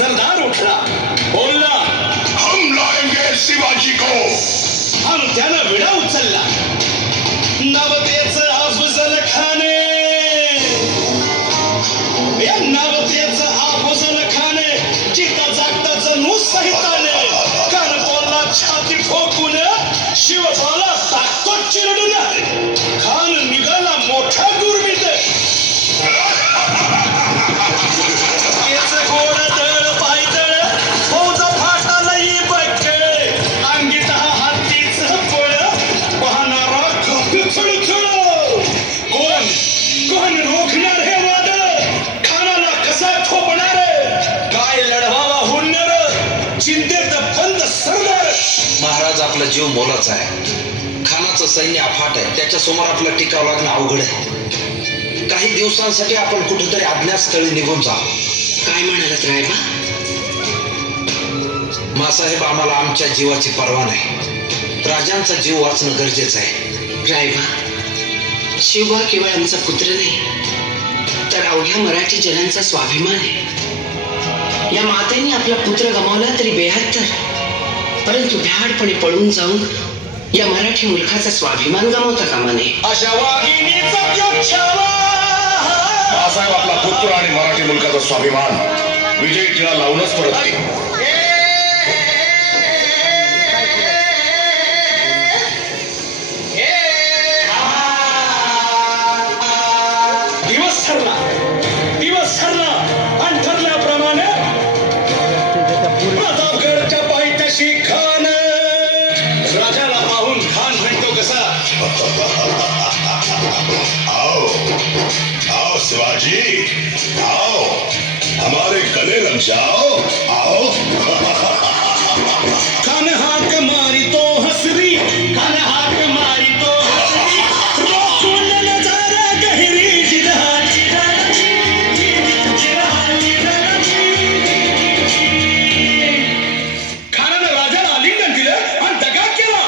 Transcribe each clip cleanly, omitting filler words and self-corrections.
सरदार उठला, बोलला, हम लाएंगे शिवाजी को. आणि त्यानं विडा उचलला. नवतेचं अफजल खाने, या नवतेचं अफजल खाने, चिता जागताच नुसहिताने, कान बोलला छाती ठोकून, शिवबाला टाकतो चिरडून. खान निघाला मोठा गुरमीत, केस गोड दळ पायदळ, फौज फाटालाही बक्के, अंगीत हातीच पळ, पाहणारा खळखळ. कोण कोण रोखणार हे वादळ, खानाला कसा ठोपणार, काय लढवावा हुन्नर, चिंतेत बंद सरदार. महाराज, आपला जीव मोलाचा आहे. खानाचं सैन्य अफाट आहे, त्याच्या समोर आपलं टिकावं लागणं अवघड आहे. काही दिवसांसाठी आपण कुठेतरी अज्ञातस्थळी निघून जाऊ. काय म्हणालात रायबा? मासाहेब, आम्हाला आमच्या जीवाची पर्वा नाही. राजांचा जीव वाचणं गरजेचं आहे. रायबा, शिवबा केवळ आमचा पुत्र नाही, तर अवघ्या मराठी जनांचा स्वाभिमान आहे. या मातेने आपला पुत्र गमावला तरी 72, परंतु भ्याडपणे पळून जाऊन या मराठी मुलखाचा स्वाभिमान गमावता कामा नये. अशा वाघिणीचा त्याग छावा. मासाहेब, आपला पुत्र आणि मराठी मुलकाचा स्वाभिमान विजयी टिळा लावूनच परत. दिवस ठरला आणि ठरल्याप्रमाणे प्रतापगडच्या पायथ्याशी खान. राजाला पाहून खान म्हणतो कसा, आओ आओ शिवाजी, आओ हमारे गले लग जाओ, आओ. खान हाक मारी तो हसरी, खान हाक मारी तो हसरी, रोखून नजारा गहिरी जिरहाची रणची, जिरहाची रणची. खानानं राजाला आलिंगन दिलं आणि दगा केला.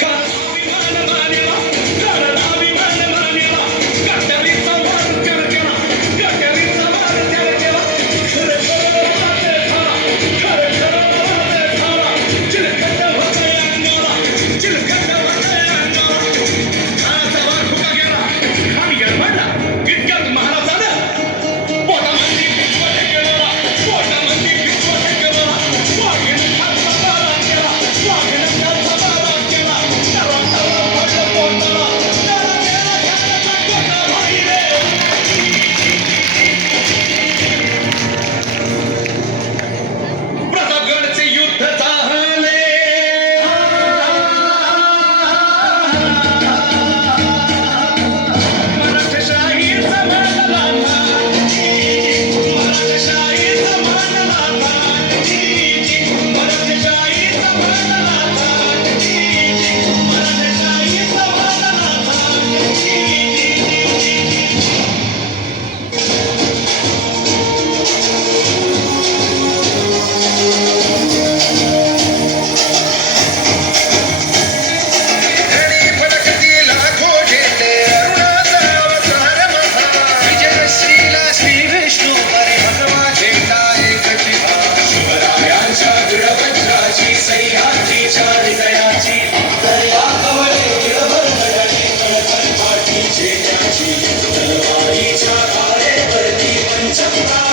खानाभिमान मानेला, खानाभिमान मानेला, गटारीचा मार त्याला केला, गटारीचा मार त्याला केला. खरं खरं वाटे झाला, खरं खरं वाटे झाला, चिलखत होतंय अंगाला, चिलखत होतंय अंगाला. खानाचा वार फुका गेला, खान गडबडला. इतक्यात महाराजानं पोटामध्ये पिचवट केलेला, पोटामध्ये पिचवट केलेला, वाघिणीचा मारा केला, वाघिणीचा मारा केला. त्याला त्याला पडलं पोटाला, त्याला त्याला खानाचा कोटा बाहेर. प्रतापगडचे युद्ध झाले. मराठशाहीचा मानला नाही, मराठशाहीचा मानला नाही, मराठशाहीचा मानला नाही, मराठशाहीचा मानला नाही. धनी फडकती लाखो झेंडे, अरुणाचा अवतार महा. विजयश्रीला श्री विष्णू हरी भगवा झेंडा एकची हा. शिवरायांच्या वीरवज्राची, सह्याद्रीच्या हृदयाची, दर्या कवळे गिरभर नडली, कळकळ पाठी झेंड्याची. तलवारीच्या धारेवरती पंचक्रा